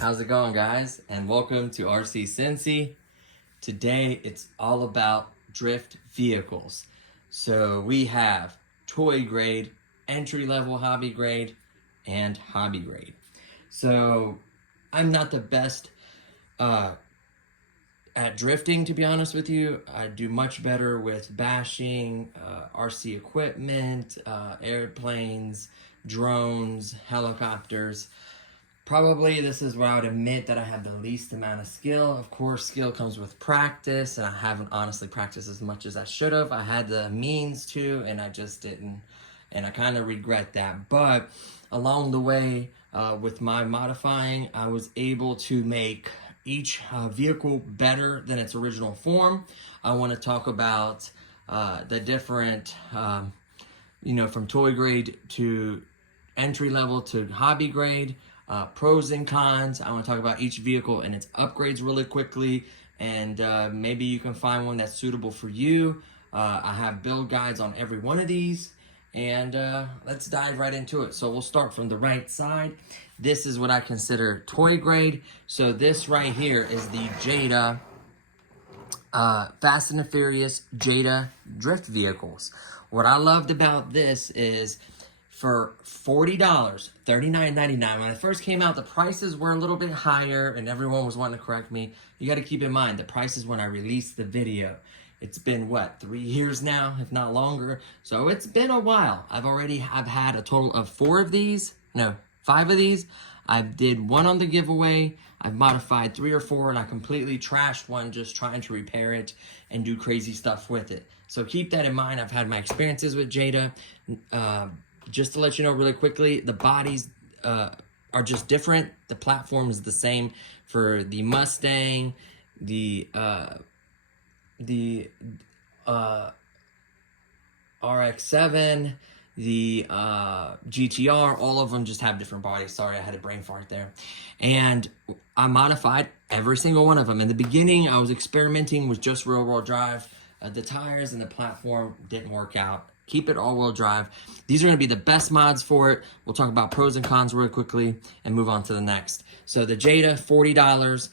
How's it going, guys? And welcome to RC Cincy. Today it's all about drift vehicles. So we have toy grade, entry level hobby grade, and hobby grade. So I'm not the best at drifting, to be honest with you. I do much better with bashing, RC equipment, airplanes, drones, helicopters. Probably this is where I would admit that I have the least amount of skill. Of course, skill comes with practice, and I haven't honestly practiced as much as I should have. I had the means to, and I just didn't, and I kind of regret that. But along the way, with my modifying, I was able to make each vehicle better than its original form. I want to talk about the different, from toy grade to entry level to hobby grade. Pros and cons. I want to talk about each vehicle and its upgrades really quickly, and maybe you can find one that's suitable for you. I have build guides on every one of these, and let's dive right into it. So we'll start from the right side. This is what I consider toy grade. So this right here is the Jada Fast and the Furious Jada drift vehicles. What I loved about this is for $40, $39.99. When I first came out, the prices were a little bit higher, and everyone was wanting to correct me. You got to keep in mind, the prices when I released the video. It's been, what, 3 years now, if not longer? So it's been a while. I've had a total of 5 of these. I did one on the giveaway. I've modified 3 or 4, and I completely trashed one just trying to repair it and do crazy stuff with it. So keep that in mind. I've had my experiences with Jada. Just to let you know really quickly, the bodies are just different. The platform is the same for the Mustang, the RX-7, the GTR. All of them just have different bodies. Sorry, I had a brain fart there. And I modified every single one of them. In the beginning, I was experimenting with just rear-wheel drive. The tires and the platform didn't work out. Keep it all-wheel drive. These are going to be the best mods for it. We'll talk about pros and cons real quickly and move on to the next. So the Jada, $40.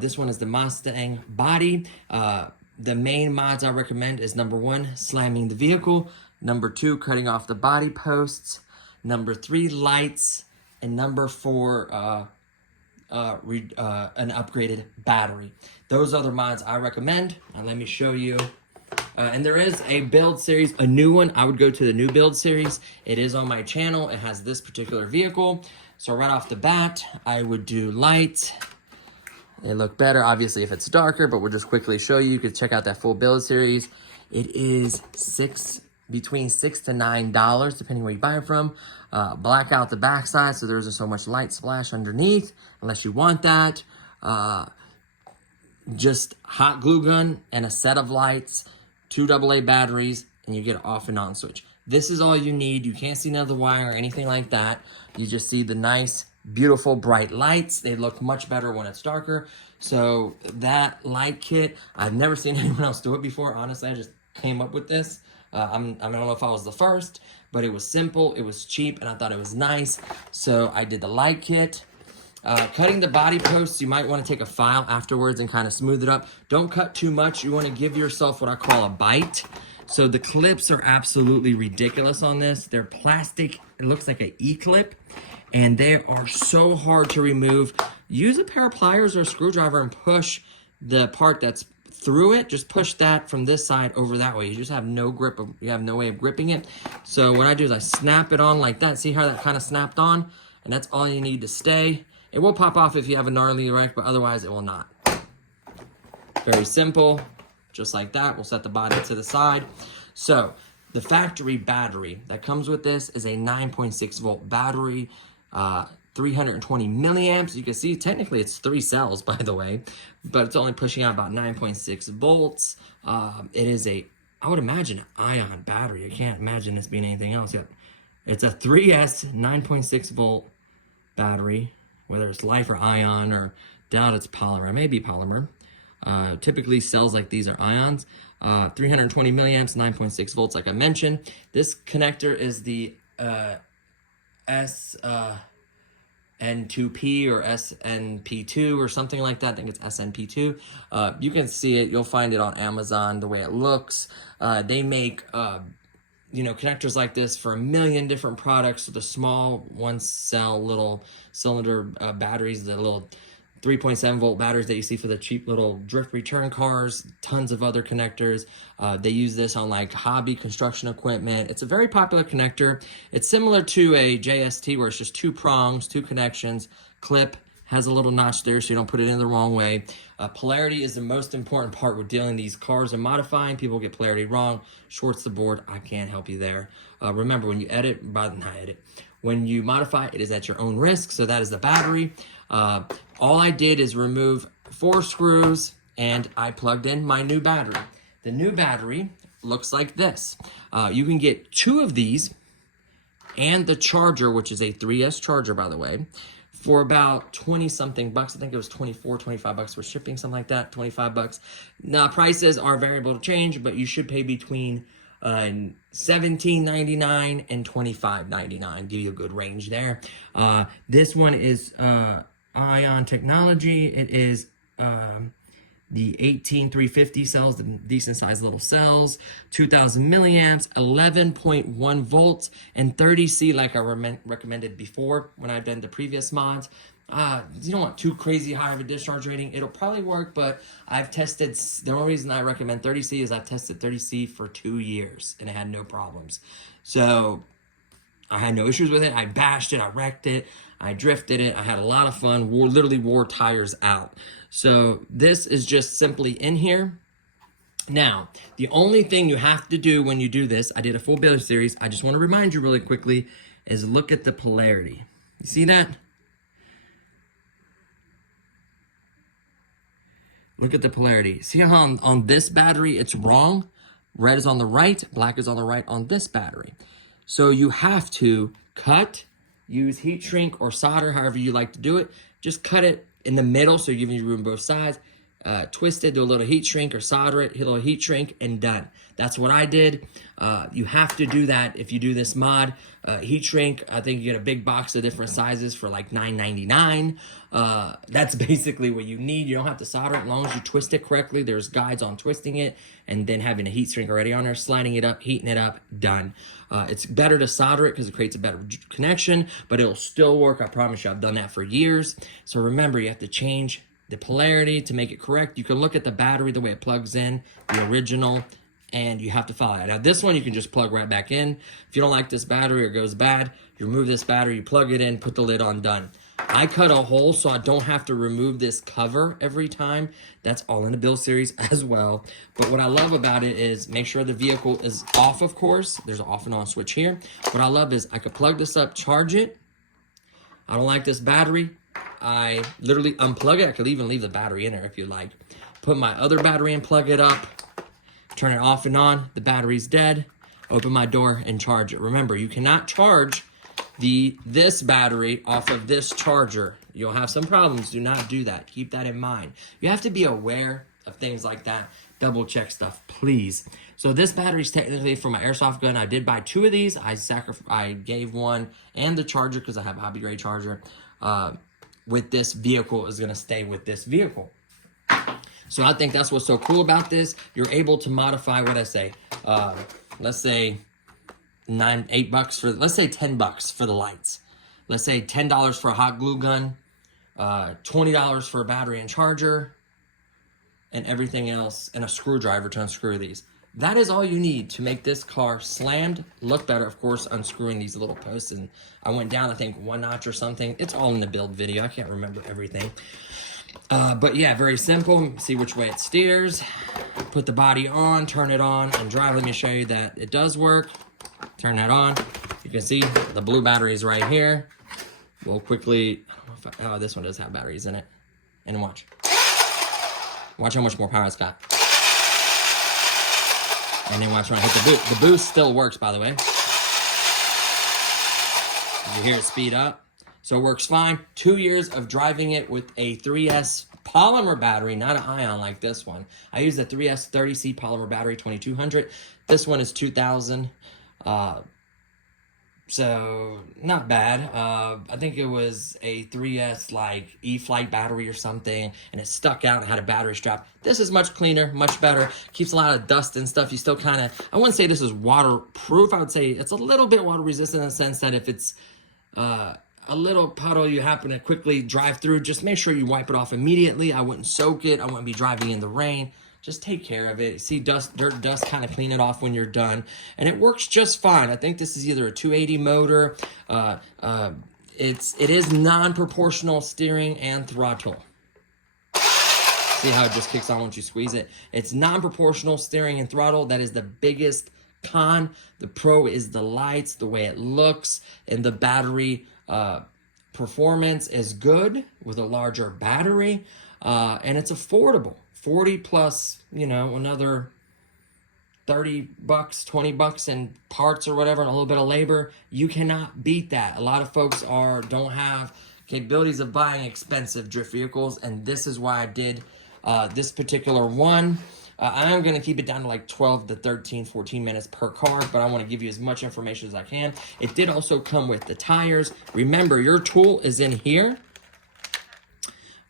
This one is the Mustang body. The main mods I recommend is number 1, slamming the vehicle. Number 2, cutting off the body posts. Number 3, lights. And number 4, an upgraded battery. Those are the mods I recommend. And let me show you. And there is a build series, a new one. I would go to the new build series. It is on my channel. It has this particular vehicle. So right off the bat, I would do lights. They look better, obviously, if it's darker, but we'll just quickly show you. You could check out that full build series. It is between $6 to $9, depending where you buy it from. Black out the backside, so there isn't so much light splash underneath, unless you want that. Just hot glue gun and a set of lights, 2 AA batteries, and you get an off and on switch. This is all you need. You can't see none of the wire or anything like that. You just see the nice, beautiful, bright lights. They look much better when it's darker. So that light kit, I've never seen anyone else do it before. Honestly, I just came up with this. I don't know if I was the first, but it was simple, it was cheap, and I thought it was nice. So I did the light kit. Cutting the body posts, you might want to take a file afterwards and kind of smooth it up. Don't cut too much. You want to give yourself what I call a bite. So the clips are absolutely ridiculous on this. They're plastic. It looks like an E-clip, and they are so hard to remove. Use a pair of pliers or a screwdriver and push the part that's through it. Just push that from this side over that way. You just have no grip. You have no way of gripping it. So what I do is I snap it on like that. See how that kind of snapped on? And that's all you need to stay. It will pop off if you have a gnarly wreck, but otherwise it will not. Very simple. just like that. We'll set the body to the side. So the factory battery that comes with this is a 9.6 volt battery, 320 milliamps. You can see technically it's 3 cells, by the way, but it's only pushing out about 9.6 volts. It is a, I would imagine, ion battery. I can't imagine this being anything else yet. It's a 3S 9.6 volt battery, whether it's life or ion, or doubt it's polymer. It may be polymer. Typically cells like these are ions. 320 milliamps, 9.6 volts, like I mentioned. This connector is the SN2P or SNP2 or something like that. I think it's SNP2. You can see it. You'll find it on Amazon, the way it looks. They make connectors like this for 1 million different products. So the small 1 cell little cylinder batteries, the little 3.7 volt batteries that you see for the cheap little drift return cars, tons of other connectors. They use this on like hobby construction equipment. It's a very popular connector. It's similar to a JST where it's just 2 prongs, 2 connections, clip, has a little notch there so you don't put it in the wrong way. Polarity is the most important part with dealing these cars and modifying. People get polarity wrong, shorts the board. I can't help you there. Remember, when you when you modify, it is at your own risk. So that is the battery. All I did is remove 4 screws and I plugged in my new battery. The new battery looks like this. You can get 2 of these and the charger, which is a 3S charger, by the way, for about 20 something bucks. I think it was 24, 25 bucks for shipping, something like that, 25 bucks. Now prices are variable to change, but you should pay between $17.99 and $25.99. Give you a good range there. This one is ion technology. It is the 18350 cells, the decent sized little cells, 2000 milliamps, 11.1 volts, and 30C like I recommended before when I've done the previous mods. You don't want too crazy high of a discharge rating. It'll probably work, but I've tested, the only reason I recommend 30C is I've tested 30C for 2 years and it had no problems. So I had no issues with it. I bashed it, I wrecked it, I drifted it, I had a lot of fun, literally wore tires out. So this is just simply in here. Now, the only thing you have to do when you do this, I did a full builder series, I just want to remind you really quickly, is look at the polarity. You see that? Look at the polarity. See how on this battery it's wrong? Red is on the right, black is on the right on this battery. So you have to cut, use heat shrink or solder, however you like to do it. Just cut it in the middle so you're giving you room both sides. Twist it, do a little heat shrink or solder it, hit a little heat shrink, and done. That's what I did. You have to do that if you do this mod. Heat shrink, I think you get a big box of different sizes for like $9.99. That's basically what you need. You don't have to solder it as long as you twist it correctly. There's guides on twisting it and then having a heat shrink already on there, sliding it up, heating it up, done. It's better to solder it because it creates a better connection, but it'll still work. I promise you, I've done that for years. So remember, you have to change the polarity to make it correct. You can look at the battery, the way it plugs in, the original, and you have to follow it. Now this one you can just plug right back in. If you don't like this battery or it goes bad, you remove this battery, you plug it in, put the lid on, done. I cut a hole so I don't have to remove this cover every time. That's all in the build series as well. But what I love about it is make sure the vehicle is off, of course. There's an off and on switch here. What I love is I could plug this up, charge it. I don't like this battery. I literally unplug it. I could even leave the battery in there if you like. Put my other battery and plug it up. Turn it off and on. The battery's dead. Open my door and charge it. Remember, you cannot charge this battery off of this charger. You'll have some problems. Do not do that. Keep that in mind. You have to be aware of things like that. Double check stuff, please. So this battery is technically for my airsoft gun. I did buy 2 of these. I gave one and the charger because I have a hobby grade charger. With this vehicle is going to stay with this vehicle. So I think that's what's so cool about this. You're able to modify what I say. Let's say $8 bucks for, let's say $10 for the lights. Let's say $10 for a hot glue gun, $20 for a battery and charger, and everything else, and a screwdriver to unscrew these. That is all you need to make this car slammed look better. Of course, unscrewing these little posts, and I went down, I think, 1 notch or something. It's all in the build video. I can't remember everything. But yeah, very simple. See which way it steers. put the body on, turn it on, and drive. Let me show you that it does work. Turn that on. You can see the blue battery is right here. We'll quickly, I don't know if oh, this one does have batteries in it. And watch. Watch how much more power it's got. And then watch when I hit the boost. The boost still works, by the way. You hear it speed up. So it works fine. 2 years of driving it with a 3S polymer battery, not an ion like this one. I use the 3S 30C polymer battery, 2200. This one is 2000. So not bad. I think it was a 3S like E-Flight battery or something, and it stuck out and had a battery strap. This is much cleaner, much better. Keeps a lot of dust and stuff. You still kind of, I wouldn't say this is waterproof. I would say it's a little bit water resistant in the sense that if it's a little puddle you happen to quickly drive through, just make sure you wipe it off immediately. I wouldn't soak it. I wouldn't be driving in the rain. Just take care of it. See dust, dirt, dust, kind of clean it off when you're done. And it works just fine. I think this is either a 280 motor. It is non-proportional steering and throttle. See how it just kicks on once you squeeze it? It's non-proportional steering and throttle. That is the biggest con. The pro is the lights, the way it looks, and the battery performance is good with a larger battery, and it's affordable. 40 plus, you know, another 30 bucks, 20 bucks in parts or whatever, and a little bit of labor. You cannot beat that. A lot of folks don't have capabilities of buying expensive drift vehicles, and this is why I did this particular one. I am going to keep it down to like 12 to 13, 14 minutes per car, but I want to give you as much information as I can. It did also come with the tires. Remember, your tool is in here,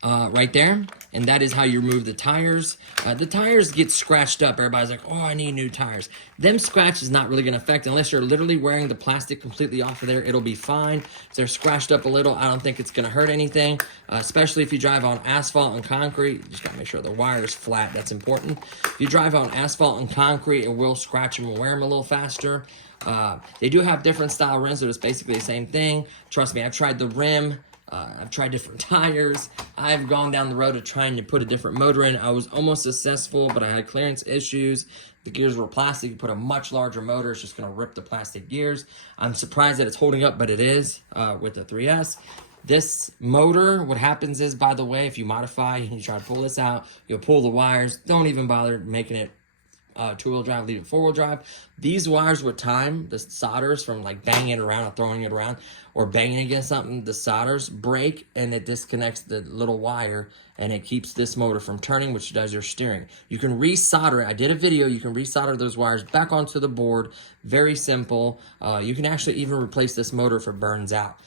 right there, and that is how you remove the tires. The tires get scratched up. Everybody's like, oh, I need new tires. Them scratch is not really going to affect, unless you're literally wearing the plastic completely off of there, it'll be fine. If they're scratched up a little, I don't think it's going to hurt anything, especially if you drive on asphalt and concrete. You just got to make sure the wire is flat. That's important. If you drive on asphalt and concrete, it will scratch them and wear them a little faster. They do have different style rims, so it's basically the same thing. Trust me, I've tried the rim. I've tried different tires. I've gone down the road of trying to put a different motor in. I was almost successful, but I had clearance issues. The gears were plastic. You put a much larger motor, it's just going to rip the plastic gears. I'm surprised that it's holding up, but it is with the 3S. This motor, what happens is, by the way, if you modify and you try to pull this out, you'll pull the wires. Don't even bother making it two-wheel drive, leave it four-wheel drive. These wires with time, the solders from like banging it around or throwing it around or banging against something, the solders break and it disconnects the little wire and it keeps this motor from turning, which does your steering. You can resolder it. I did a video. You can resolder those wires back onto the board. Very simple. You can actually even replace this motor if it burns out.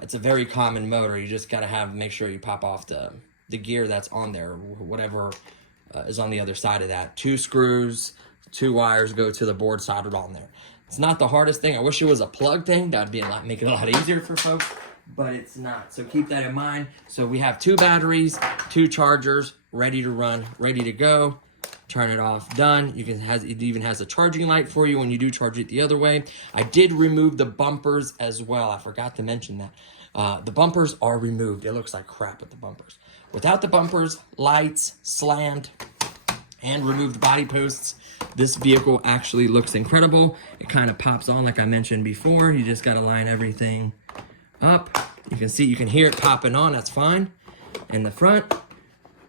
It's a very common motor. You just got to make sure you pop off the gear that's on there, whatever is on the other side of that. 2 screws, 2 wires go to the board soldered on there. It's not the hardest thing. I wish it was a plug thing. That'd be make it a lot easier for folks, but it's not. So keep that in mind. So we have 2 batteries, 2 chargers, ready to run, ready to go. Turn it off, done. It even has a charging light for you when you do charge it the other way. I did remove the bumpers as well. I forgot to mention that. The bumpers are removed. It looks like crap with the bumpers. Without the bumpers, lights, slammed, and removed body posts, this vehicle actually looks incredible. It kind of pops on like I mentioned before. You just got to line everything up. You can see, you can hear it popping on. That's fine. In the front,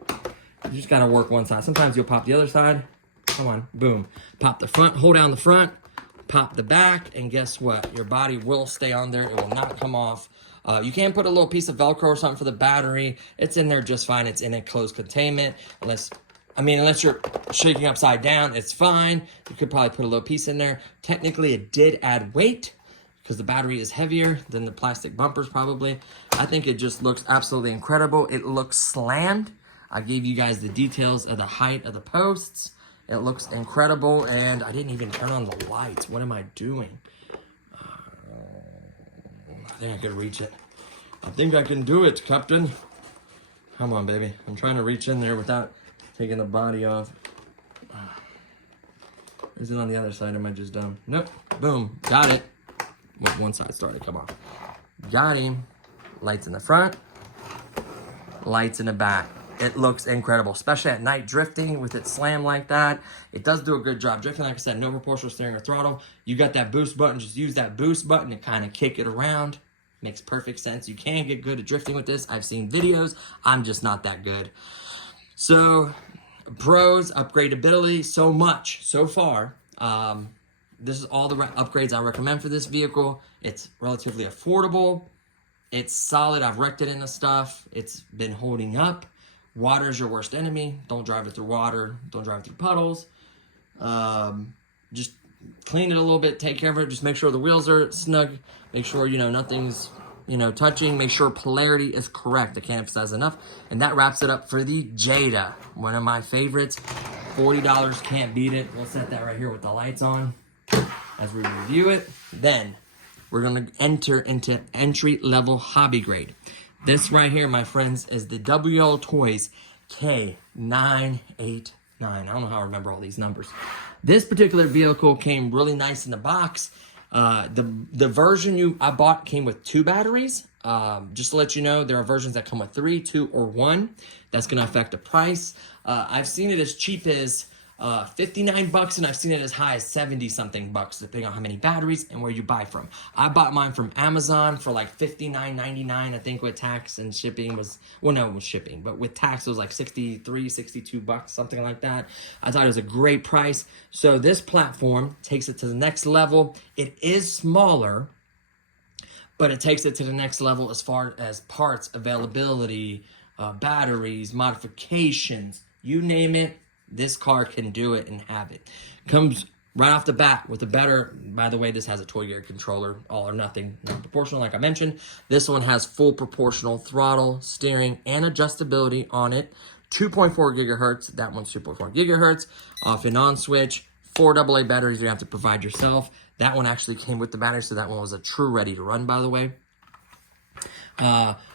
you just got to work one side. Sometimes you'll pop the other side. Come on, boom. Pop the front, hold down the front, pop the back, and guess what? Your body will stay on there. It will not come off. You can put a little piece of Velcro or something for the battery. It's in there just fine. It's in a closed containment. Unless you're shaking upside down, it's fine. You could probably put a little piece in there. Technically, it did add weight because the battery is heavier than the plastic bumpers probably. I think it just looks absolutely incredible. It looks slammed. I gave you guys the details of the height of the posts. It looks incredible, and I didn't even turn on the lights. What am I doing? I think I can reach it. I think I can do it, Captain. Come on, baby. I'm trying to reach in there without taking the body off. Is it on the other side? Am I just dumb? Nope. Boom. Got it. One side started to come off. Got him. Lights in the front. Lights in the back. it looks incredible, especially at night drifting with it slammed like that. It does do a good job drifting. Like I said, no proportional steering or throttle. You got that boost button, just use that boost button to kind of kick it around. Makes perfect sense. You can get good at drifting with this. I've seen videos. I'm just not that good. So, pros, upgradability, so much so far. This is all the upgrades I recommend for this vehicle. It's relatively affordable. It's solid. I've wrecked it into stuff. It's been holding up. Water's your worst enemy. Don't drive it through water. Don't drive it through puddles. Just clean it a little bit. Take care of it. Just make sure the wheels are snug. Make sure, nothing's, touching. Make sure polarity is correct. I can't emphasize enough. And that wraps it up for the Jada. One of my favorites. $40. Can't beat it. We'll set that right here with the lights on as we review it. Then we're going to enter into entry-level hobby grade. This right here, my friends, is the WLToys K989. I don't know how I remember all these numbers. This particular vehicle came really nice in the box. The version I bought came with 2 batteries. Just to let you know, there are versions that come with 3, 2, or 1. That's going to affect the price. I've seen it as cheap as $59, and I've seen it as high as 70-something bucks, depending on how many batteries and where you buy from. I bought mine from Amazon for like $59.99. I think with tax and shipping was, well, no, it was shipping, but with tax it was like 63, 62 bucks, something like that. I thought it was a great price. So this platform takes it to the next level. It is smaller, but it takes it to the next level as far as parts availability, batteries, modifications, you name it. This car can do it and have it. Comes right off the bat with a better, by the way, this has a toy gear controller, all or nothing, non-proportional like I mentioned. This one has full proportional throttle, steering, and adjustability on it. 2.4 gigahertz, that one's 2.4 gigahertz. Off and on switch, 4 AA batteries you have to provide yourself. That one actually came with the battery, so that one was a true ready to run, by the way.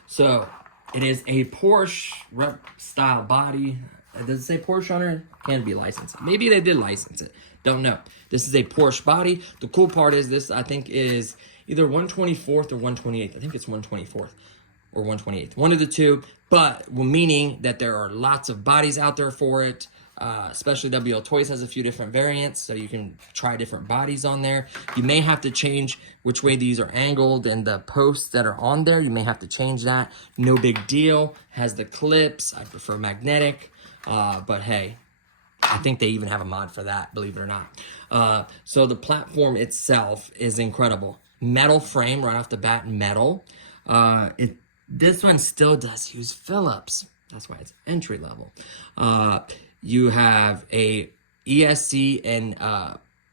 So it is a Porsche rep style body. Does it say Porsche on it? Can be licensed. Maybe they did license it. Don't know. This is a Porsche body. The cool part is this, I think, is either 124th or 128th. I think it's 124th or 128th. One of the two. But, well, meaning that there are lots of bodies out there for it. Especially WLToys has a few different variants, so you can try different bodies on there. You may have to change which way these are angled and the posts that are on there. You may have to change that. No big deal. Has the clips. I prefer magnetic. But hey, I think they even have a mod for that, believe it or not. So the platform itself is incredible. Metal frame right off the bat, metal. This one still does use Phillips. That's why it's entry level. You have a ESC and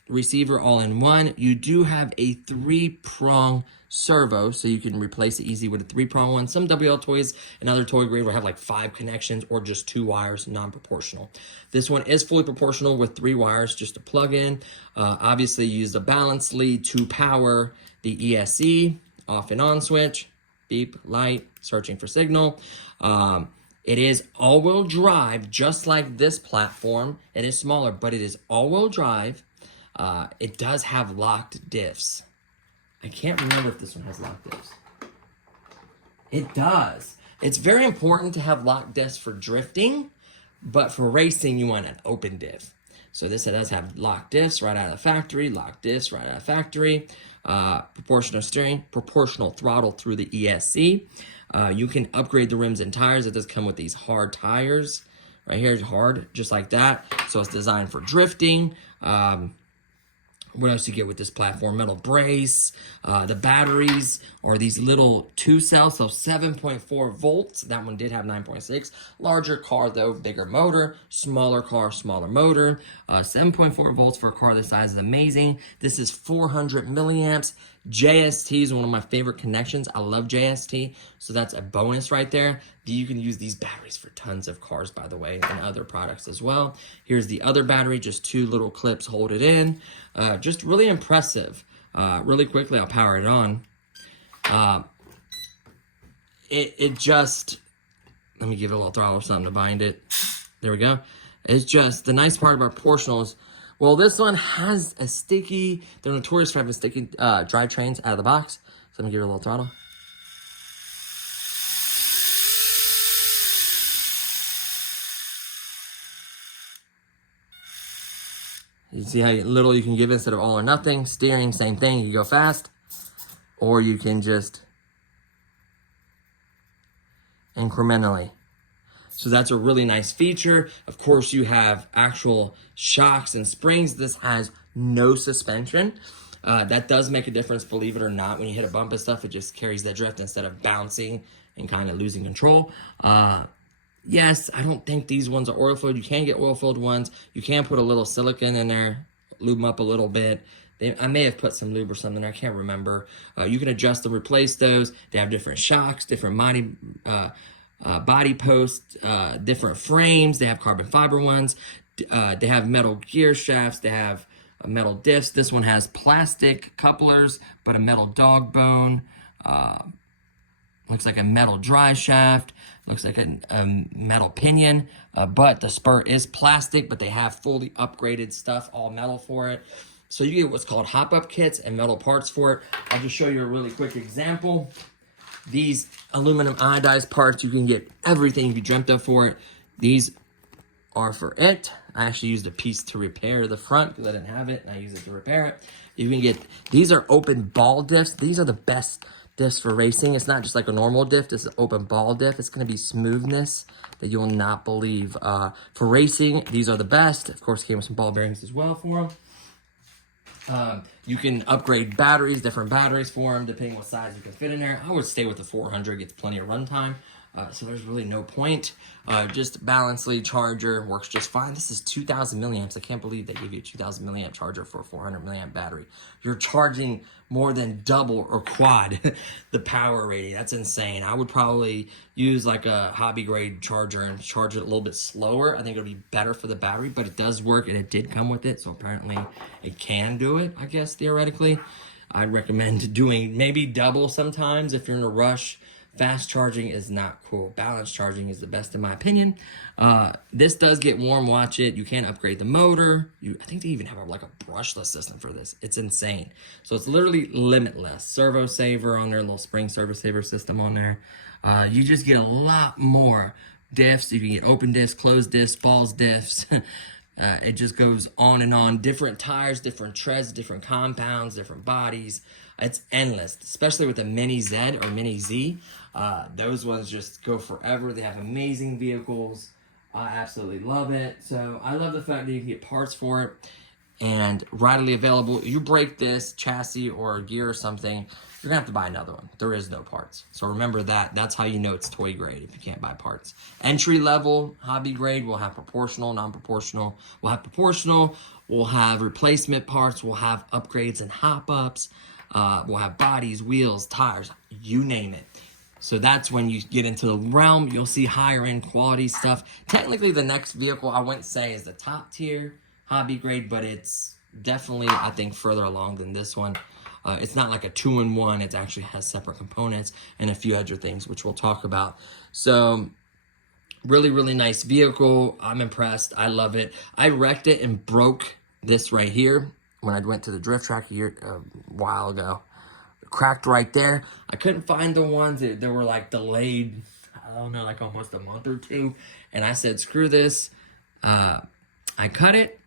receiver all in one. You do have a 3-prong servo, so you can replace it easy with a 3-prong one. Some WLToys and other toy grade will have like 5 connections or just 2 wires, non-proportional. This one is fully proportional with 3 wires just to plug in. Obviously, you use the balance lead to power the ESC, off and on switch, beep, light, searching for signal. It is all-wheel drive, just like this platform. It is smaller, but it is all-wheel drive. It does have locked diffs. I can't remember if this one has locked diffs. It does. It's very important to have locked diffs for drifting, but for racing, you want an open diff. So this does have locked diffs right out of the factory, locked diffs right out of the factory, proportional steering, proportional throttle through the ESC. You can upgrade the rims and tires. It does come with these hard tires. Right here is hard, just like that. So it's designed for drifting. What else you get with this platform? Metal brace. The batteries are these little 2-cell, so 7.4 volts. That one did have 9.6. Larger car though, bigger motor. Smaller car, smaller motor. 7.4 volts for a car this size is amazing. This is 400 milliamps. JST is one of my favorite connections. I love JST, so that's a bonus right there. You can use these batteries for tons of cars, by the way, and other products as well. Here's the other battery, just 2 little clips hold it in. Just really impressive. Really quickly, I'll power it on. It just, let me give it a little throttle or something to bind it. There we go. It's just, the nice part about proportionals, well, this one has a sticky, they're notorious for having sticky drivetrains out of the box. So let me give it a little throttle. You see how little you can give instead of all or nothing. Steering, same thing. You can go fast, or you can just incrementally. So that's a really nice feature. Of course, you have actual shocks and springs. This has no suspension. That does make a difference, believe it or not. When you hit a bump and stuff, it just carries that drift instead of bouncing and kind of losing control. Yes, I don't think these ones are oil-filled. You can get oil-filled ones. You can put a little silicone in there, lube them up a little bit. I may have put some lube or something. I can't remember. You can adjust them, replace those. They have different shocks, different body posts, different frames. They have carbon fiber ones. They have metal gear shafts. They have metal diffs. This one has plastic couplers, but a metal dog bone. Looks like a metal dry shaft. Looks like a metal pinion, but the spur is plastic, but they have fully upgraded stuff, all metal for it. So you get what's called hop-up kits and metal parts for it. I'll just show you a really quick example. These aluminum anodized parts, you can get everything you dreamt of for it. These are for it. I actually used a piece to repair the front because I didn't have it, and I used it to repair it. You can get, these are open ball diffs. These are the best diffs for racing. It's not just like a normal diff. This is an open ball diff. It's going to be smoothness that you'll not believe. For racing, these are the best. Of course, came with some ball bearings as well for them. You can upgrade batteries, different batteries for them, depending what size you can fit in there. I would stay with the 400, gets plenty of runtime. So there's really no point. Just balance lead charger works just fine. This is 2,000 milliamps. I can't believe they give you a 2,000 milliamp charger for a 400 milliamp battery. You're charging more than double or quad the power rating. That's insane. I would probably use like a hobby grade charger and charge it a little bit slower. I think it would be better for the battery, but it does work and it did come with it. So apparently it can do it, I guess, theoretically. I'd recommend doing maybe double sometimes if you're in a rush. Fast charging is not cool. Balance charging is the best in my opinion. This does get warm, watch it. You can upgrade the motor. I think they even have like a brushless system for this. It's insane. So it's literally limitless. Servo saver on there, little spring servo saver system on there. You just get a lot more diffs. You can get open diffs, closed diffs, falls diffs. It just goes on and on. Different tires, different treads, different compounds, different bodies. It's endless, especially with the Mini Z or Mini Z. Those ones just go forever. They have amazing vehicles. I absolutely love it. So I love the fact that you can get parts for it and readily available. You break this chassis or gear or something, you're gonna have to buy another one. There is no parts. So remember that. That's how you know it's toy grade if you can't buy parts. Entry level, hobby grade, we'll have proportional, non-proportional. We'll have proportional, we'll have replacement parts, we'll have upgrades and hop-ups. We'll have bodies, wheels, tires, you name it. So that's when you get into the realm, you'll see higher end quality stuff. Technically the next vehicle I wouldn't say is the top tier hobby grade, but it's definitely, I think, further along than this one. It's not like a 2-in-1, it actually has separate components and a few other things, which we'll talk about. So really, really nice vehicle. I'm impressed, I love it. I wrecked it and broke this right here when I went to the drift track a while ago. Cracked right there. I couldn't find the ones that were like delayed, I don't know, like almost a month or two. And I said, screw this. I cut it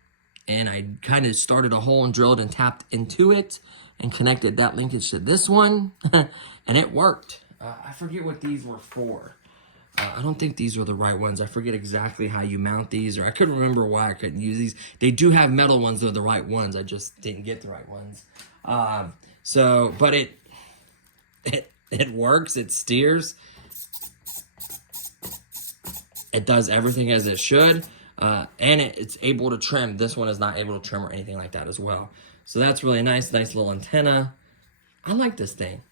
and I kind of started a hole and drilled and tapped into it and connected that linkage to this one. And it worked. I forget what these were for. I don't think these were the right ones. I forget exactly how you mount these, or I couldn't remember why I couldn't use these. They do have metal ones that are the right ones. I just didn't get the right ones. But it works. It steers. It does everything as it should. And it's able to trim. This one is not able to trim or anything like that as well. So that's really nice. Nice little antenna. I like this thing.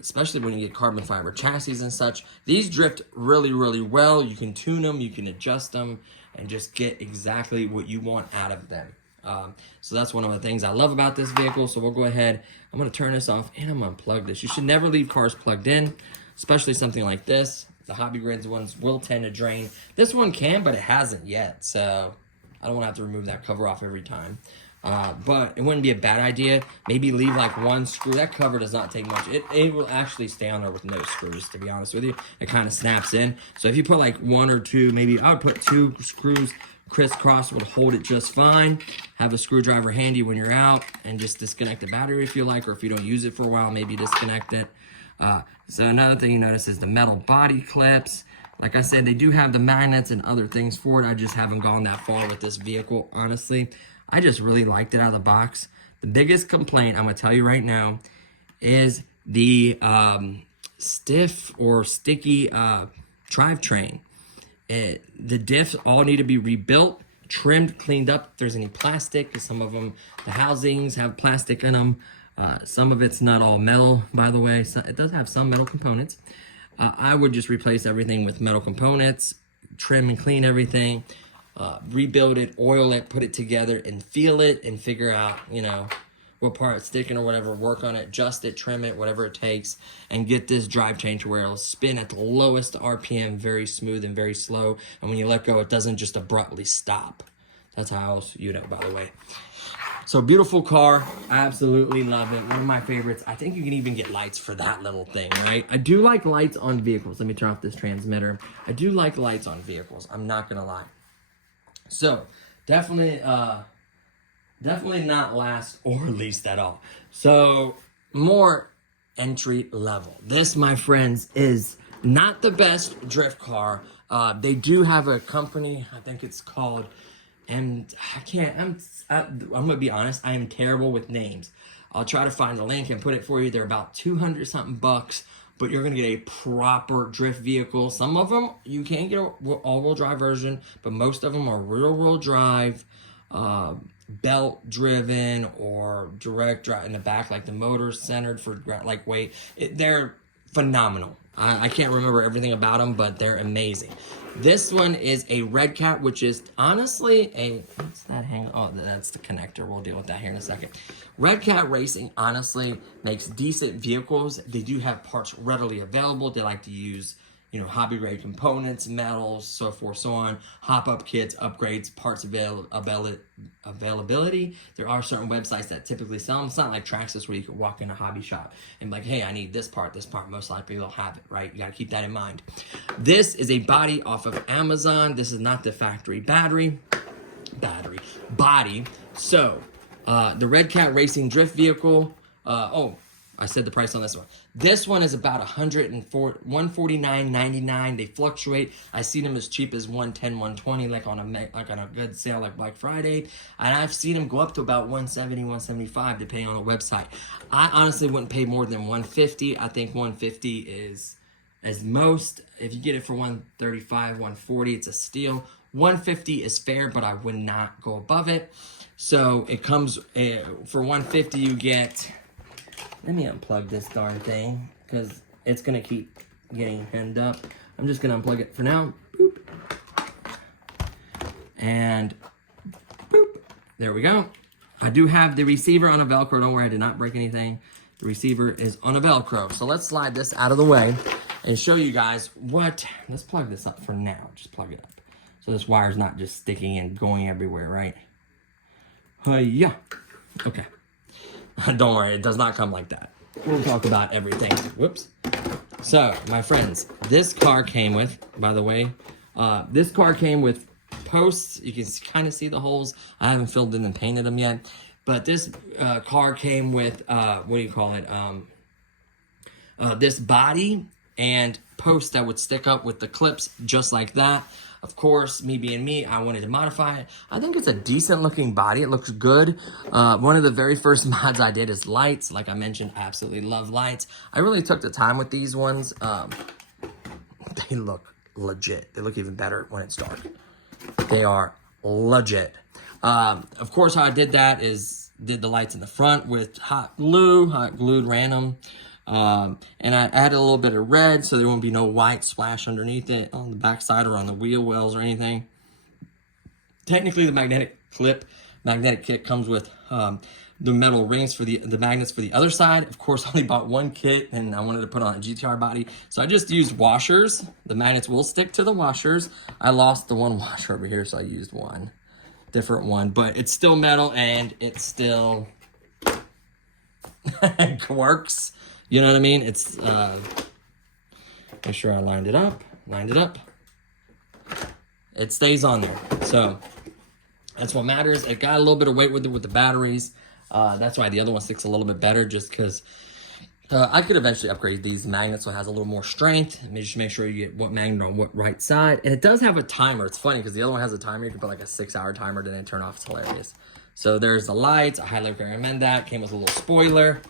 Especially when you get carbon fiber chassis and such. These drift really, really well. You can tune them, you can adjust them, and just get exactly what you want out of them. So that's one of the things I love about this vehicle. So we'll go ahead, I'm going to turn this off and I'm going to unplug this. You should never leave cars plugged in, especially something like this. The hobby grades ones will tend to drain. This one can, but it hasn't yet. So I don't want to have to remove that cover off every time. but it wouldn't be a bad idea. Maybe leave like one screw. That cover does not take much. It will actually stay on there with no screws, to be honest with you. It kind of snaps in. So if you put like one or two, maybe I would put 2 screws crisscross, would hold it just fine. Have a screwdriver handy when you're out and just disconnect the battery if you like, or if you don't use it for a while, maybe disconnect it. So another thing you notice is the metal body clips. Like I said, they do have the magnets and other things for it. I just haven't gone that far with this vehicle, honestly. I just really liked it out of the box. The biggest complaint, I'm going to tell you right now, is the stiff or sticky drivetrain. The diffs all need to be rebuilt, trimmed, cleaned up if there's any plastic. Some of them, the housings have plastic in them. Some of it's not all metal, by the way. So it does have some metal components. I would just replace everything with metal components, trim and clean everything, rebuild it, oil it, put it together, and feel it, and figure out, you know, what part's sticking or whatever, work on it, adjust it, trim it, whatever it takes, and get this drivetrain to where it'll spin at the lowest RPM, very smooth and very slow, and when you let go, it doesn't just abruptly stop. That's how else you know, by the way. So beautiful car, I absolutely love it. One of my favorites. I think you can even get lights for that little thing, right? I do like lights on vehicles. Let me turn off this transmitter. I do like lights on vehicles. I'm not gonna lie. So definitely not last or least at all. So more entry level. This, my friends, is not the best drift car. They do have a company. I think it's called. And I'm gonna be honest, I am terrible with names. I'll try to find the link and put it for you. They're about 200 something bucks, but you're gonna get a proper drift vehicle. Some of them you can get an all-wheel drive version, but most of them are rear-wheel drive, belt driven, or direct drive in the back, like the motor's centered for like weight. They're phenomenal. I can't remember everything about them, but they're amazing. This one is a Redcat, which is honestly a, what's that hang? Oh, that's the connector. We'll deal with that here in a second. Redcat Racing honestly makes decent vehicles. They do have parts readily available. They like to use, you know, hobby grade components, metals, so forth, so on. Hop up kits, upgrades, parts availability. There are certain websites that typically sell them. It's not like Traxxas where you can walk in a hobby shop and be like, hey, I need this part. Most likely they'll have it, right? You got to keep that in mind. This is a body off of Amazon. This is not the factory body. So the Redcat Racing drift vehicle. I said the price on this one. This one is about $149.99. They fluctuate. I see them as cheap as $110, $120, like on a good sale like Black Friday. And I've seen them go up to about $170, $175, depending on the website. I honestly wouldn't pay more than $150. I think $150 is as most. If you get it for $135, $140, it's a steal. $150 is fair, but I would not go above it. So it comes for $150. You get. Let me unplug this darn thing because it's going to keep getting hemmed up. I'm just going to unplug it for now. Boop. And boop. There we go. I do have the receiver on a Velcro. Don't worry, I did not break anything. The receiver is on a Velcro. So let's slide this out of the way and show you guys what. Let's plug this up for now. Just plug it up. So this wire's not just sticking and going everywhere, right? Yeah. Okay. Don't worry, it does not come like that. We'll talk about everything. Whoops. So, my friends, this car came with, by the way, this car came with posts. You can kind of see the holes. I haven't filled in and painted them yet. But this car came with, what do you call it? This body and posts that would stick up with the clips just like that. Of course, me being me, I wanted to modify it. I think it's a decent looking body. It looks good. One of the very first mods I did is lights. Like I mentioned, I absolutely love lights. I really took the time with these ones. They look legit. They look even better when it's dark. They are legit. Of course, how I did that is did the lights in the front with hot glued random. And I added a little bit of red so there won't be no white splash underneath it on the back side or on the wheel wells or anything. Technically, the magnetic kit comes with the metal rings for the magnets for the other side. Of course, I only bought one kit and I wanted to put on a GTR body. So I just used washers. The magnets will stick to the washers. I lost the one washer over here, so I used one. different one, but it's still metal and it still works. You know what I mean? It's, make sure I lined it up. It stays on there. So that's what matters. It got a little bit of weight with it with the batteries. That's why the other one sticks a little bit better, just because I could eventually upgrade these magnets so it has a little more strength. Just make sure you get what magnet on what right side. And it does have a timer. It's funny because the other one has a timer. You can put like a 6-hour timer, then turn off. It's hilarious. So there's the lights. I highly recommend that. Came with a little spoiler.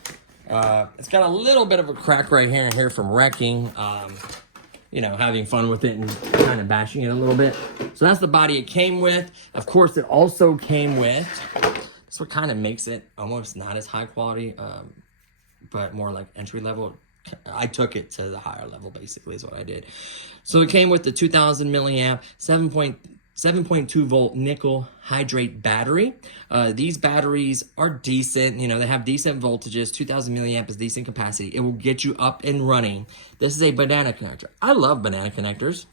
It's got a little bit of a crack right here and here from wrecking. You know, having fun with it and kind of bashing it a little bit. So that's the body it came with. Of course, it also came with, that's what kind of makes it almost not as high quality, but more like entry level. I took it to the higher level, basically, is what I did. So it came with the 2000 milliamp, 7.2 volt nickel hydrate battery. These batteries are decent. You know, they have decent voltages. 2000 milliamp is decent capacity. It will get you up and running. This is a banana connector. I love banana connectors.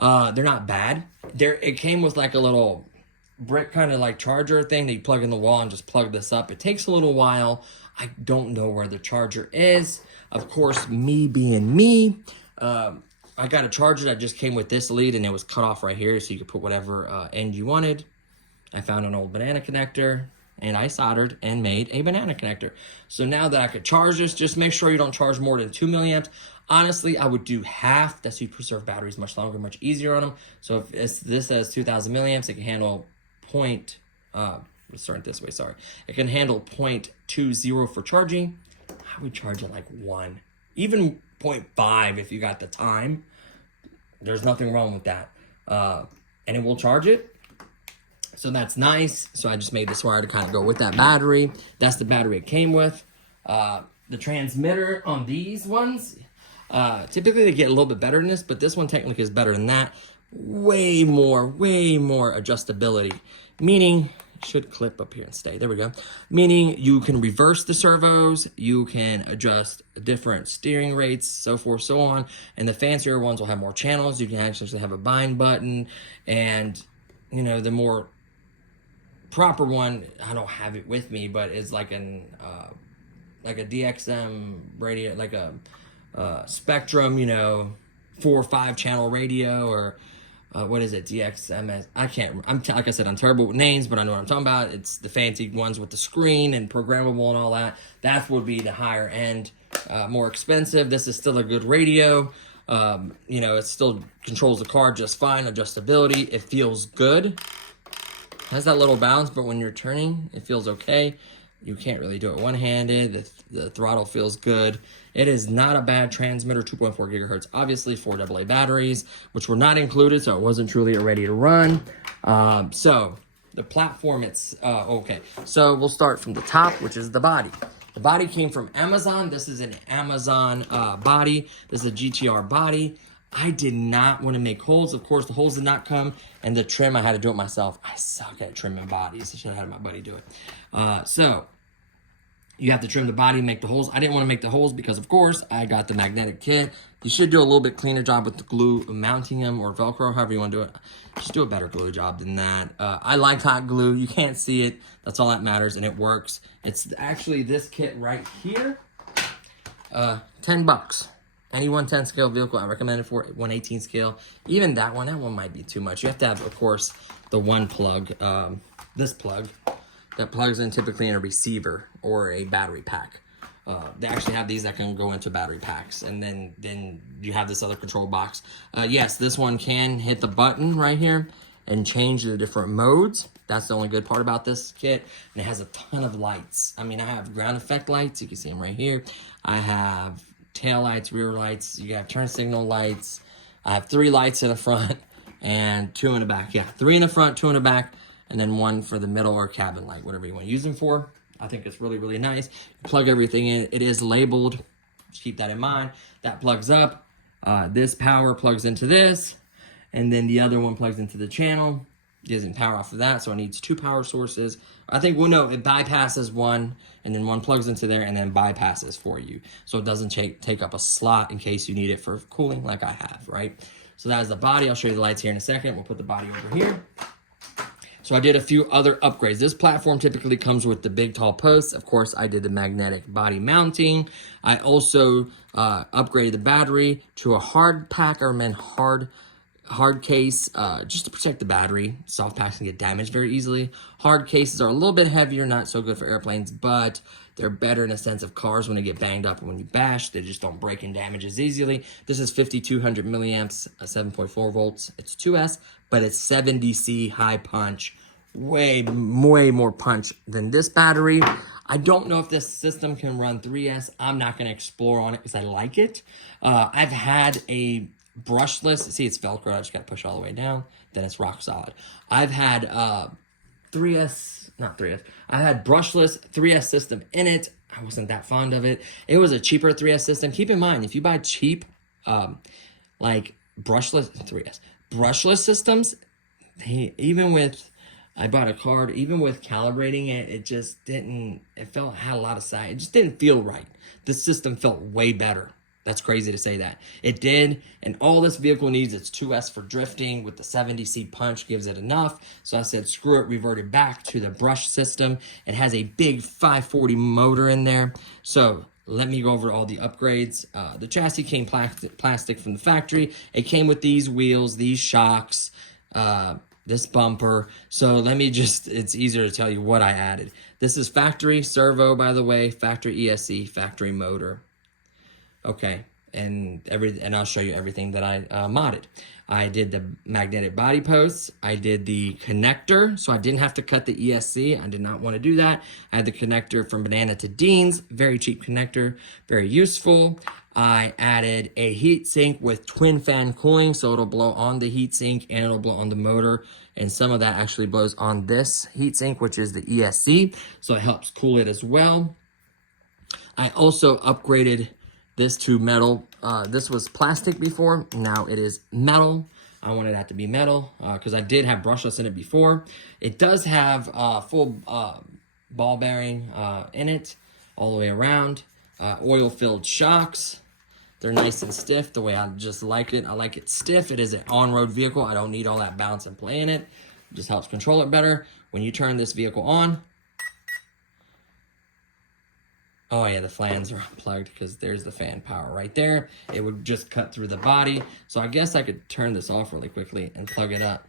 They're not bad. It came with like a little brick kind of like charger thing that you plug in the wall and just plug this up. It takes a little while. I don't know where the charger is. Of course, me being me, I got a charger that just came with this lead and it was cut off right here so you could put whatever end you wanted. I found an old banana connector and I soldered and made a banana connector. So now that I could charge this, just make sure you don't charge more than 2 milliamps. Honestly, I would do half. That's so you preserve batteries much longer, much easier on them. So if this says 2000 milliamps, it can handle let's start it this way, sorry. It can handle 0.20 for charging. I would charge it like 1. Even 0.5 if you got the time. There's nothing wrong with that. And it will charge it. So that's nice. So I just made this wire to kind of go with that battery. That's the battery it came with. The transmitter on these ones, typically they get a little bit better than this, but this one technically is better than that. Way more adjustability. Meaning, should clip up here and stay. There we go. Meaning you can reverse the servos, you can adjust different steering rates, so forth, so on. And the fancier ones will have more channels. You can actually have a bind button. And, you know, the more proper one, I don't have it with me, but it's like a DXM radio, like a Spectrum, you know, 4 or 5 channel radio, or what is it? DXMS. Like I said, I'm terrible with names, but I know what I'm talking about. It's the fancy ones with the screen and programmable and all that. That would be the higher end, more expensive. This is still a good radio. You know, it still controls the car just fine. Adjustability. It feels good. It has that little bounce, but when you're turning, it feels okay. You can't really do it one-handed. The throttle feels good. It is not a bad transmitter, 2.4 gigahertz, obviously, 4 AA batteries, which were not included, so it wasn't truly ready to run. So the platform, it's, okay. So we'll start from the top, which is the body. The body came from Amazon. This is an Amazon body. This is a GTR body. I did not want to make holes. Of course, the holes did not come, and the trim, I had to do it myself. I suck at trimming bodies. I should have had my buddy do it. So you have to trim the body, make the holes. I didn't want to make the holes because, of course, I got the magnetic kit. You should do a little bit cleaner job with the glue, mounting them, or Velcro, however you want to do it. Just do a better glue job than that. I like hot glue. You can't see it. That's all that matters, and it works. It's actually this kit right here. $10. Any 110 scale vehicle, I recommend it for 118 scale. Even that one might be too much. You have to have, of course, the one plug, this plug, that plugs in typically in a receiver or a battery pack. They actually have these that can go into battery packs, and then you have this other control box. Yes, this one can hit the button right here and change the different modes. That's the only good part about this kit. And it has a ton of lights. I mean, I have ground effect lights. You can see them right here. I have tail lights, rear lights. You have turn signal lights. I have 3 lights in the front and 2 in the back. Yeah, 3 in the front, 2 in the back, and then 1 for the middle or cabin light, whatever you want to use them for. I think it's really, really nice. You plug everything in. It is labeled. Just keep that in mind. That plugs up. This power plugs into this, and then the other one plugs into the channel. It doesn't power off of that, so it needs 2 power sources. I think, well, no, it bypasses one, and then one plugs into there, and then bypasses for you. So it doesn't take up a slot in case you need it for cooling like I have, right? So that is the body. I'll show you the lights here in a second. We'll put the body over here. So So I did a few other upgrades. This platform typically comes with the big tall posts. Of course, I did the magnetic body mounting. I also upgraded the battery to a hard pack, or hard case, just to protect the battery. Soft packs can get damaged very easily. Hard cases are a little bit heavier, not so good for airplanes, but they're better in a sense of cars when they get banged up and when you bash, they just don't break and damage as easily. This is 5,200 milliamps, 7.4 volts. It's 2S, but it's 70C high punch. Way more punch than this battery. I don't know if this system can run 3S. I'm not going to explore on it because I like it. I've had a brushless, see it's Velcro, I just got to push all the way down, then it's rock solid. I've had I had brushless 3S system in it. I wasn't that fond of it. It was a cheaper 3S system. Keep in mind, if you buy cheap, like brushless systems, I bought a card, even with calibrating it, it just didn't, had a lot of size. It just didn't feel right. The system felt way better. That's crazy to say that. It did, and all this vehicle needs is 2S for drifting with the 70C punch gives it enough. So I said, screw it, reverted back to the brush system. It has a big 540 motor in there. So let me go over all the upgrades. The chassis came plastic from the factory. It came with these wheels, these shocks, this bumper. So let me it's easier to tell you what I added. This is factory servo, by the way, factory ESC, factory motor. Okay, and I'll show you everything that I modded. I did the magnetic body posts. I did the connector, so I didn't have to cut the ESC. I did not want to do that. I had the connector from Banana to Dean's, very cheap connector, very useful. I added a heat sink with twin fan cooling, so it'll blow on the heat sink and it'll blow on the motor. And some of that actually blows on this heat sink, which is the ESC, so it helps cool it as well. I also upgraded this to metal. This was plastic before, now it is metal. I wanted that to be metal because I did have brushless in it before. It does have full ball bearing in it all the way around. Oil-filled shocks. They're nice and stiff the way I just like it. I like it stiff. It is an on-road vehicle. I don't need all that bounce and play in it. It just helps control it better. When you turn this vehicle on, oh yeah, the fans are unplugged because there's the fan power right there. It would just cut through the body. So I guess I could turn this off really quickly and plug it up.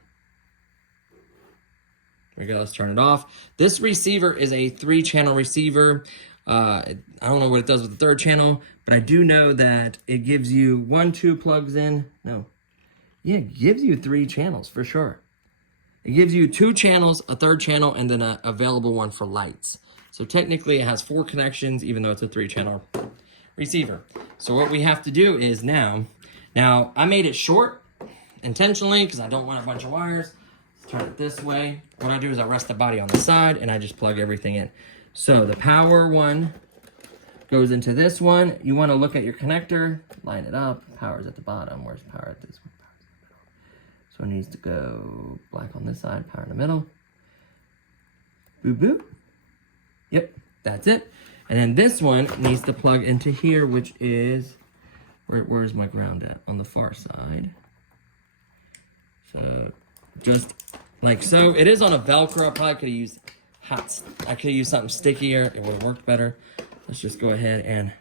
There we go, let's turn it off. This receiver is a 3-channel receiver. I don't know what it does with the 3rd channel, but I do know that it gives you 1-2 plugs in. No. Yeah, it gives you 3 channels for sure. It gives you 2 channels, a 3rd channel, and then an available one for lights. So technically it has 4 connections, even though it's a 3-channel receiver. So what we have to do is now I made it short intentionally because I don't want a bunch of wires. Let's turn it this way. What I do is I rest the body on the side and I just plug everything in. So the power one goes into this one. You want to look at your connector, line it up. Power's at the bottom. Where's power at this one? Power's in the middle. So it needs to go black on this side, power in the middle. Boop, boop. Yep, that's it. And then this one needs to plug into here, which is, where's my ground at? On the far side. So just like so. It is on a Velcro. I probably could have used I could have used something stickier. It would have worked better. Let's just go ahead and,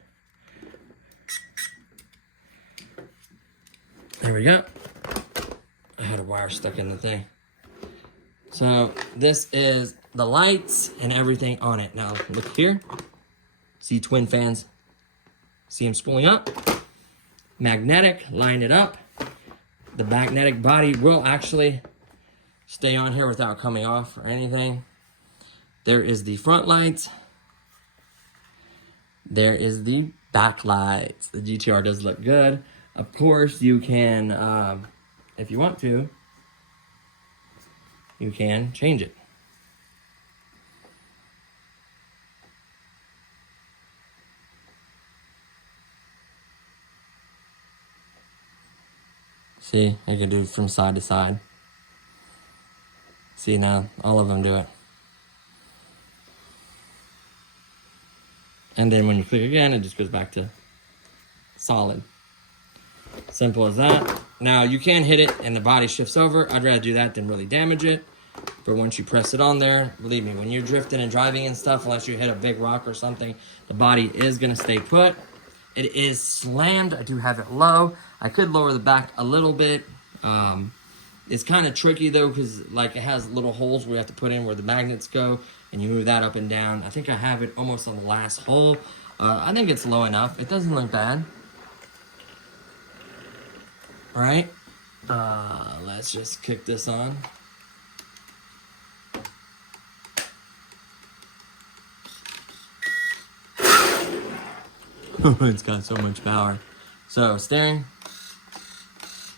there we go. I had a wire stuck in the thing. So this is the lights and everything on it. Now look here. See twin fans? See them spooling up? Magnetic, line it up. The magnetic body will actually stay on here without coming off or anything. There is the front lights. There is the back lights. The GTR does look good. Of course, you can, if you want to, you can change it. See, you can do from side to side. See now, all of them do it. And then when you click again, it just goes back to solid. Simple as that. Now you can hit it and the body shifts over. I'd rather do that than really damage it. But once you press it on there, believe me, when you're drifting and driving and stuff, unless you hit a big rock or something, the body is going to stay put. It is slammed. I do have it low. I could lower the back a little bit. It's kind of tricky though, because like it has little holes where you have to put in where the magnets go, and you move that up and down. I think I have it almost on the last hole. I think it's low enough. It doesn't look bad. All right, let's just kick this on. It's got so much power. So steering,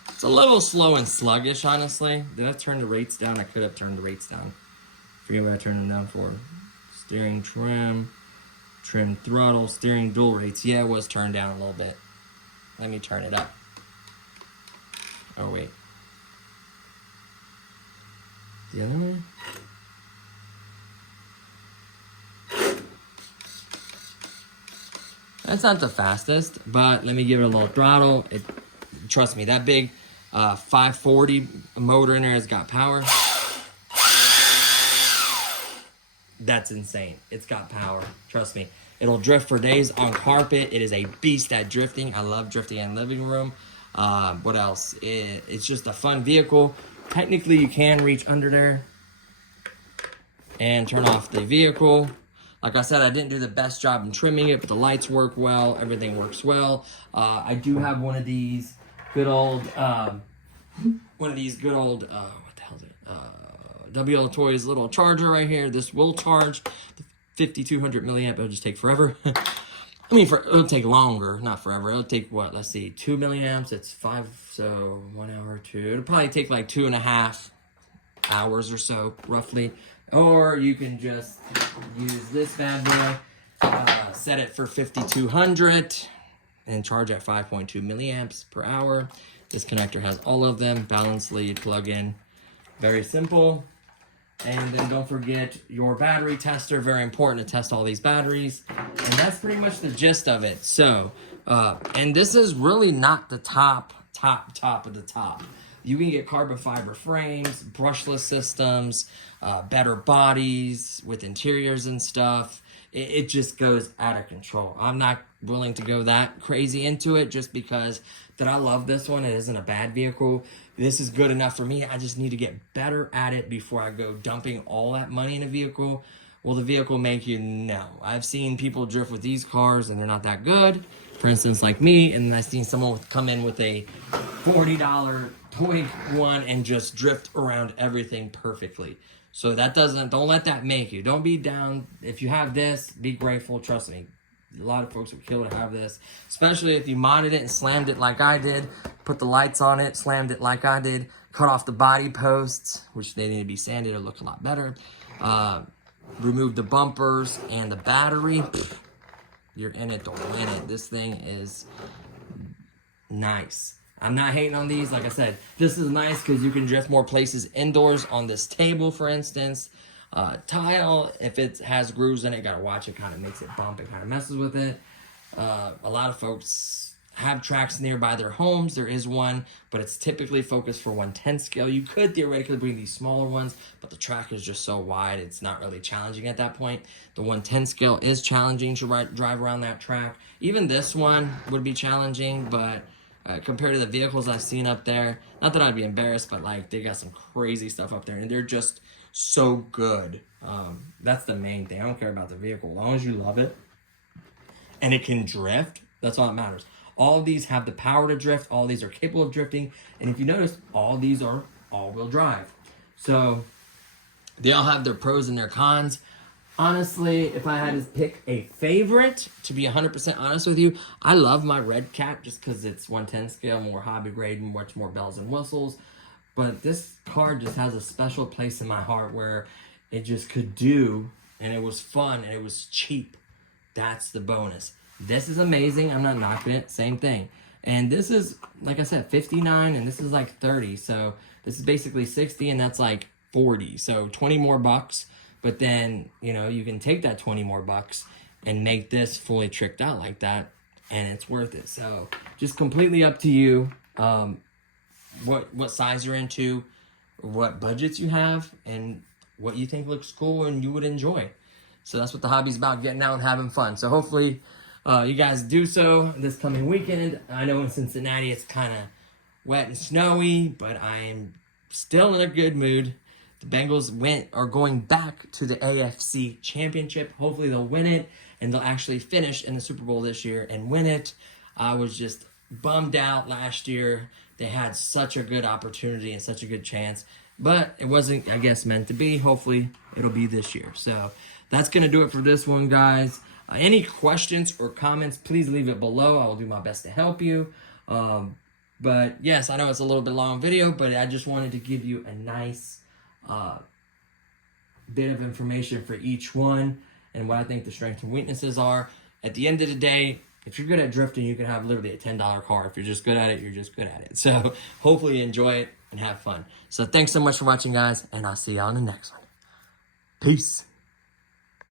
it's a little slow and sluggish, honestly. Did I turn the rates down? I could have turned the rates down. Forget what I turned them down for. Steering trim throttle, steering dual rates. Yeah, it was turned down a little bit. Let me turn it up. Oh wait. The other way? That's not the fastest, but let me give it a little throttle. Trust me, that big 540 motor in there has got power. That's insane. It's got power. Trust me. It'll drift for days on carpet. It is a beast at drifting. I love drifting in the living room. What else? It's just a fun vehicle. Technically, you can reach under there and turn off the vehicle. Like I said, I didn't do the best job in trimming it, but the lights work well. Everything works well. I do have one of these good old, what the hell is it? WLToys little charger right here. This will charge. The 5200 milliamp. It'll just take forever. I mean, it'll take longer, not forever. It'll take what? Let's see, 2 milliamps. It's 5, so 1 hour, 2. It'll probably take like 2.5 hours or so, roughly. Or you can just use this bad boy, set it for 5200 and charge at 5.2 milliamps per hour. This connector has all of them, balance lead, plug-in, very simple. And then don't forget your battery tester, very important to test all these batteries. And that's pretty much the gist of it. So, and this is really not the top of the top. You can get carbon fiber frames, brushless systems, better bodies with interiors and stuff. It just goes out of control. I'm not willing to go that crazy into it just because that I love this one. It isn't a bad vehicle. This is good enough for me. I just need to get better at it before I go dumping all that money in a vehicle. Will the vehicle make you? No. I've seen people drift with these cars and they're not that good. For instance, like me, and I've seen someone come in with a $40 toy one and just drift around everything perfectly. So that don't let that make you. Don't be down. If you have this, be grateful. Trust me. A lot of folks would kill to have this, especially if you modded it and slammed it like I did, put the lights on it, slammed it like I did, cut off the body posts, which they need to be sanded to look a lot better, remove the bumpers and the battery. Pfft, you're in it to win it. This thing is nice. I'm not hating on these. Like I said, this is nice because you can drift more places indoors on this table, for instance. Tile, if it has grooves in it, gotta watch it, kind of makes it bump, it kind of messes with it. A lot of folks have tracks nearby their homes. There is one, but it's typically focused for 1/10 scale. You could theoretically bring these smaller ones, but the track is just so wide, it's not really challenging at that point. The 1/10 scale is challenging to drive around that track. Even this one would be challenging, but compared to the vehicles I've seen up there, not that I'd be embarrassed, but like they got some crazy stuff up there, and they're just so good. That's the main thing. I don't care about the vehicle. As long as you love it and it can drift, that's all that matters. All of these have the power to drift. All of these are capable of drifting. And if you notice, all of these are all-wheel drive. So they all have their pros and their cons. Honestly, if I had to pick a favorite, to be 100% honest with you, I love my Redcat just because it's 1/10 scale, more hobby grade, much more bells and whistles. But this car just has a special place in my heart where it just could do, and it was fun, and it was cheap. That's the bonus. This is amazing. I'm not knocking it. Same thing. And this is, like I said, 59, and this is like 30. So this is basically 60, and that's like 40. So 20 more bucks. But then, you know, you can take that 20 more bucks and make this fully tricked out like that, and it's worth it. So just completely up to you. What size you're into, what budgets you have and what you think looks cool and you would enjoy. So that's what the hobby's about, getting out and having fun. So hopefully you guys do so this coming weekend. I know in Cincinnati it's kind of wet and snowy, but I am still in a good mood. The Bengals are going back to the AFC Championship. Hopefully they'll win it, and they'll actually finish in the Super Bowl this year and win it. I was just bummed out last year. They had such a good opportunity and such a good chance, but it wasn't, I guess, meant to be. Hopefully it'll be this year. So that's going to do it for this one, guys. Any questions or comments, please leave it below. I will do my best to help you. But yes, I know it's a little bit long video, but I just wanted to give you a nice bit of information for each one and what I think the strengths and weaknesses are. At the end of the day, if you're good at drifting, you can have literally a $10 car. If you're just good at it, you're just good at it. So hopefully you enjoy it and have fun. So thanks so much for watching, guys, and I'll see you on the next one. Peace.